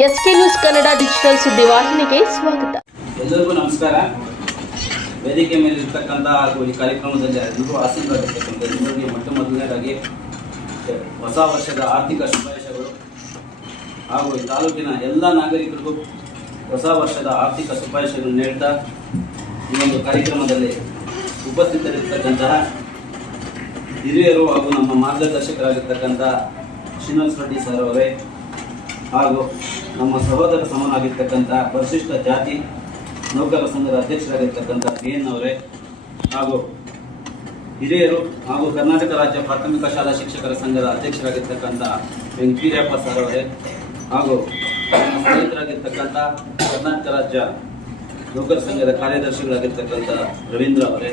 SK news Kannada digital ಸುದ್ದಿವಾಹಿನಿಗೆ ಸ್ವಾಗತ. ಎಲ್ಲರಿಗೂ ನಮಸ್ಕಾರ. ವೇದಿಕೆ ಮೇಲೆ ಇರ್ತಕ್ಕಂಥ ಹಾಗೂ ಈ ಕಾರ್ಯಕ್ರಮದಲ್ಲಿ ಎಲ್ಲರೂ ಆಸೀನರಾಗಿರ್ತಕ್ಕಂಥ ಎಲ್ಲರಿಗೆ ಮೊದಲನೇದಾಗಿ ಹೊಸ ವರ್ಷದ ಆರ್ಥಿಕ ಶುಭಾಶಯಗಳು ಹಾಗೂ ಈ ತಾಲೂಕಿನ ಎಲ್ಲ ನಾಗರಿಕರಿಗೂ ಹೊಸ ವರ್ಷದ ಆರ್ಥಿಕ ಶುಭಾಶಯಗಳನ್ನು ನೀಡ್ತಾ ಈ ಒಂದು ಕಾರ್ಯಕ್ರಮದಲ್ಲಿ ಉಪಸ್ಥಿತರಿರ್ತಕ್ಕಂತಹ ಹಿರಿಯರು ಹಾಗೂ ನಮ್ಮ ಮಾರ್ಗದರ್ಶಕರಾಗಿರ್ತಕ್ಕಂಥ ಶ್ರೀನಿವಾಸ ರೆಡ್ಡಿ ಸರ್ ಅವರೇ ಹಾಗೂ ನಮ್ಮ ಸಹೋದರ ಸಮನಾಗಿರ್ತಕ್ಕಂಥ ಪರಿಶಿಷ್ಟ ಜಾತಿ ನೌಕರರ ಸಂಘದ ಅಧ್ಯಕ್ಷರಾಗಿರ್ತಕ್ಕಂಥ PN ಅವರೇ ಹಾಗೂ ಹಿರಿಯರು ಹಾಗೂ ಕರ್ನಾಟಕ ರಾಜ್ಯ ಪ್ರಾಥಮಿಕ ಶಾಲಾ ಶಿಕ್ಷಕರ ಸಂಘದ ಅಧ್ಯಕ್ಷರಾಗಿರ್ತಕ್ಕಂಥ ವೆಂಕಟೀರಪ್ಪ ಸರ್ ಅವರೇ ಹಾಗೂ ಸ್ನೇಹಿತರಾಗಿರ್ತಕ್ಕಂಥ ಕರ್ನಾಟಕ ರಾಜ್ಯ ನೌಕರ ಸಂಘದ ಕಾರ್ಯದರ್ಶಿಗಳಾಗಿರ್ತಕ್ಕಂಥ ರವೀಂದ್ರ ಅವರೇ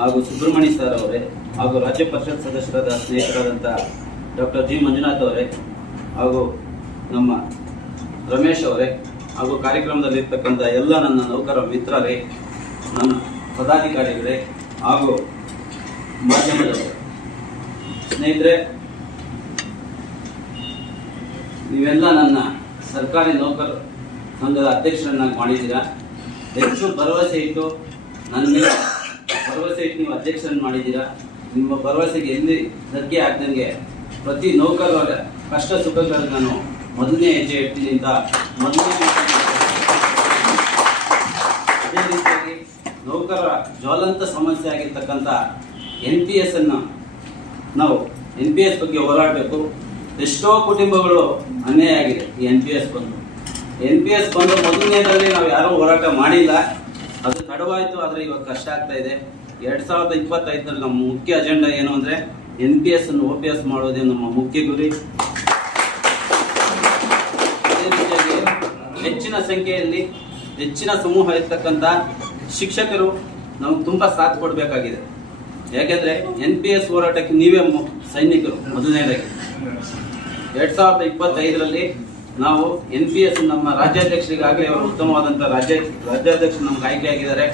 ಹಾಗೂ ಸುಬ್ರಹ್ಮಣ್ಯ ಸರ್ ಅವರೇ ಹಾಗೂ ರಾಜ್ಯ ಪರಿಷತ್ ಸದಸ್ಯರಾದ ಸ್ನೇಹಿತರಾದಂಥ ಡಾಕ್ಟರ್ G ಮಂಜುನಾಥ್ ಅವರೇ ಹಾಗೂ ನಮ್ಮ ರಮೇಶ್ ಅವರೇ ಹಾಗೂ ಕಾರ್ಯಕ್ರಮದಲ್ಲಿರ್ತಕ್ಕಂಥ ಎಲ್ಲ ನನ್ನ ನೌಕರ ಮಿತ್ರರೇ, ನನ್ನ ಪದಾಧಿಕಾರಿಗಳೇ ಹಾಗೂ ಮಾಧ್ಯಮದವರೇ, ಸ್ನೇಹಿತರೆ, ನೀವೆಲ್ಲ ನನ್ನ ಸರ್ಕಾರಿ ನೌಕರ ಸಂಘದ ಅಧ್ಯಕ್ಷರನ್ನಾಗಿ ಮಾಡಿದ್ದೀರಾ. ಹೆಚ್ಚು ಭರವಸೆ ಇಟ್ಟು ನನ್ನ ಮೇಲೆ ಭರವಸೆ ಇಟ್ಟು ನೀವು ಅಧ್ಯಕ್ಷರನ್ನು ಮಾಡಿದ್ದೀರಾ. ನಿಮ್ಮ ಭರವಸೆಗೆ ಎಲ್ಲಿ ಧಕ್ಕೆ ಆಗ್ದಂಗೆ ಪ್ರತಿ ನೌಕರರ ಕಷ್ಟ ಸುಖಗಳಿಗೆ ನಾನು ಮೊದಲನೇ ಹೆಜ್ಜೆ ಇಡ್ತೀನಿ ಅಂತ ಅದೇ ರೀತಿಯಾಗಿ ನೌಕರರ ಜ್ವಲಂತ ಸಮಸ್ಯೆ ಆಗಿರ್ತಕ್ಕಂಥ NPS ಅನ್ನು ನಾವು NPS ಬಗ್ಗೆ ಹೋರಾಡಬೇಕು. ಎಷ್ಟೋ ಕುಟುಂಬಗಳು ಅನ್ಯಾಯ ಆಗಿದೆ. ಈ NPS ಬಂದು ಮೊದಲನೇದಲ್ಲಿ ನಾವು ಯಾರೂ ಹೋರಾಟ ಮಾಡಿಲ್ಲ. ಅದು ತಡವಾಯಿತು, ಆದರೆ ಇವಾಗ ಕಷ್ಟ ಆಗ್ತಾ ಇದೆ. 2025ರಲ್ಲಿ ನಮ್ಮ ಮುಖ್ಯ ಅಜೆಂಡಾ ಏನು ಅಂದರೆ NPS ಅನ್ನು OPS ಮಾಡೋದೇ ನಮ್ಮ ಮುಖ್ಯ ಗುರಿ. ಅದೇ ರೀತಿಯಾಗಿ ಹೆಚ್ಚಿನ ಸಂಖ್ಯೆಯಲ್ಲಿ ಹೆಚ್ಚಿನ ಸಮೂಹ ಇರ್ತಕ್ಕಂಥ ಶಿಕ್ಷಕರು ನಮ್ಗೆ ತುಂಬ ಸಾಥ್ ಕೊಡಬೇಕಾಗಿದೆ. ಯಾಕೆಂದರೆ NPS ಹೋರಾಟಕ್ಕೆ ನೀವೇ ಸೈನಿಕರು. ಮೊದಲನೇದಾಗಿ 2025ರಲ್ಲಿ ನಾವು NPS ನಮ್ಮ ರಾಜ್ಯಾಧ್ಯಕ್ಷರಿಗಾಗಲೇ ಅವರು ಉತ್ತಮವಾದಂಥ ರಾಜ್ಯಾಧ್ಯಕ್ಷರು ನಮ್ಗೆ ಆಯ್ಕೆ ಆಗಿದ್ದಾರೆ.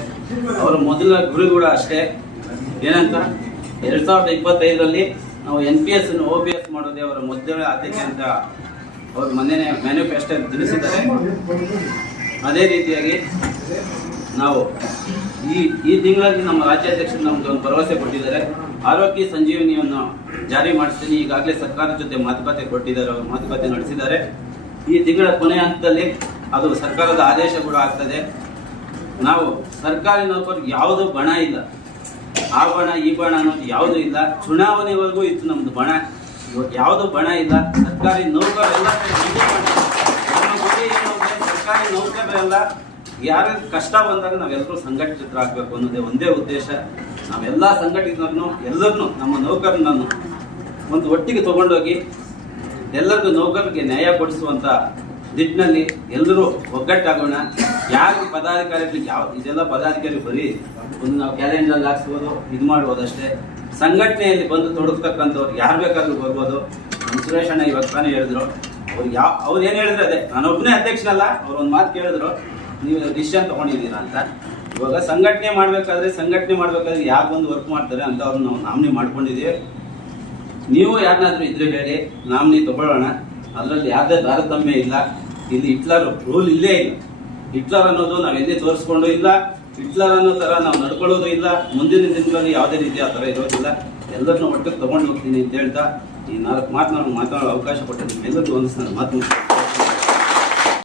ಅವರ ಮೊದಲ ಗುರಿ ಕೂಡ ಅಷ್ಟೇ, ಏನಂತ 2025ರಲ್ಲಿ ನಾವು NPS ಅನ್ನು OPS ಮಾಡೋದೇ ಅವರ ಮೊದಲ ಆದ್ಯತೆ ಅಂತ ಅವರು ಮೊನ್ನೆ ಮ್ಯಾನಿಫೆಸ್ಟೋ ತಿಳಿಸಿದ್ದಾರೆ. ಅದೇ ರೀತಿಯಾಗಿ ನಾವು ಈ ತಿಂಗಳಲ್ಲಿ ನಮ್ಮ ರಾಜ್ಯಾಧ್ಯಕ್ಷರು ನಮ್ಗೆ ಒಂದು ಭರವಸೆ ಕೊಟ್ಟಿದ್ದಾರೆ. ಆರೋಗ್ಯ ಸಂಜೀವನಿಯನ್ನು ಜಾರಿ ಮಾಡಿಸ್ತೀನಿ, ಈಗಾಗಲೇ ಸರ್ಕಾರದ ಜೊತೆ ಮಾತುಕತೆ ಕೊಟ್ಟಿದ್ದಾರೆ, ಅವರು ಮಾತುಕತೆ ನಡೆಸಿದ್ದಾರೆ. ಈ ತಿಂಗಳ ಕೊನೆಯ ಹಂತದಲ್ಲಿ ಅದು ಸರ್ಕಾರದ ಆದೇಶ ಕೂಡ ಆಗ್ತದೆ. ನಾವು ಸರ್ಕಾರಿ ನೌಕರಿಗೆ ಯಾವುದು ಬಣ ಇಲ್ಲ, ಆ ಬಣ ಈ ಬಣ ಅನ್ನೋದು ಯಾವುದೂ ಇಲ್ಲ. ಚುನಾವಣೆವರೆಗೂ ಇತ್ತು ನಮ್ದು ಬಣ, ಯಾವುದು ಬಣ ಇಲ್ಲ. ಸರ್ಕಾರಿ ನೌಕರರೆಲ್ಲ ಸರ್ಕಾರಿ ನೌಕರರೆಲ್ಲ ಯಾರ ಕಷ್ಟ ಬಂದಾಗ ನಾವೆಲ್ಲರೂ ಸಂಘಟಿತರಾಗಬೇಕು ಅನ್ನೋದೇ ಒಂದೇ ಉದ್ದೇಶ. ನಾವೆಲ್ಲ ಸಂಘಟಿತರನ್ನು ಎಲ್ಲರನ್ನು ನಮ್ಮ ನೌಕರನನ್ನು ಒಂದು ಒಟ್ಟಿಗೆ ತಗೊಂಡೋಗಿ ಎಲ್ಲರಿಗೂ ನೌಕರರಿಗೆ ನ್ಯಾಯ ಕೊಡಿಸುವಂತ ನಿಟ್ಟಿನಲ್ಲಿ ಎಲ್ಲರೂ ಒಗ್ಗಟ್ಟಾಗೋಣ. ಯಾರು ಪದಾಧಿಕಾರಿಗಳಿಗೆ ಇದೆಲ್ಲ ಪದಾಧಿಕಾರಿ ಬರೀ ಒಂದು ನಾವು ಕ್ಯಾಲೆಂಡರ್ ಹಾಕ್ಸ್ಬೋದು, ಇದು ಮಾಡ್ಬೋದು ಅಷ್ಟೇ. ಸಂಘಟನೆಯಲ್ಲಿ ಬಂದು ತೊಡಗ್ತಕ್ಕಂಥವ್ರು ಯಾರು ಬೇಕಾದ್ರೂ ಬರ್ಬೋದು. ನಮ್ಮ ಸುರೇಶ್ ಅಣ್ಣ ಇವಾಗ ತಾನೇ ಹೇಳಿದ್ರು, ಅವ್ರು ಏನು ಹೇಳಿದ್ರೆ ಅದೇ, ನಾನೊಬ್ಬನೇ ಅಧ್ಯಕ್ಷನಲ್ಲ, ಅವ್ರು ಒಂದು ಮಾತು ಕೇಳಿದ್ರು, ನೀವು ಡಿಸಿಷನ್ ತಗೊಂಡಿದ್ದೀರಾ ಅಂತ. ಇವಾಗ ಸಂಘಟನೆ ಮಾಡಬೇಕಾದ್ರೆ ಯಾರು ಬಂದು ವರ್ಕ್ ಮಾಡ್ತಾರೆ ಅಂತ ಅವ್ರು ನಾವು ನಾಮಿನಿ ಮಾಡ್ಕೊಂಡಿದ್ದೀವಿ. ನೀವು ಯಾರನ್ನಾದ್ರೂ ಇದ್ರೆ ಹೇಳಿ, ನಾಮಿನಿ ತಗೊಳ್ಳೋಣ. ಅದರಲ್ಲಿ ಯಾವುದೇ ತಾರತಮ್ಯ ಇಲ್ಲ. ಇಲ್ಲಿ ಹಿಟ್ಲರ್ ರೂಲ್ ಇಲ್ಲೇ ಇಲ್ಲ. ಹಿಟ್ಲರ್ ಅನ್ನೋದು ನಾವೆಲ್ಲೇ ತೋರಿಸ್ಕೊಂಡು ಇಲ್ಲ, ಹಿಟ್ಲರ್ ಅನ್ನೋ ಥರ ನಾವು ನಡ್ಕೊಳ್ಳೋದು ಇಲ್ಲ. ಮುಂದಿನ ದಿನಗಳಲ್ಲಿ ಯಾವುದೇ ರೀತಿ ಆ ಥರ ಇರೋದಿಲ್ಲ. ಎಲ್ಲರನ್ನೂ ಒಟ್ಟಿಗೆ ತಗೊಂಡು ಹೋಗ್ತೀನಿ ಅಂತ ಹೇಳ್ತಾ ಈ 4 ಮಾತನಾಡೋ ಅವಕಾಶ ಕೊಟ್ಟಿದ್ದೀನಿ. ಎಲ್ಲರಿಗೂ ಒಂದು ಮಾತು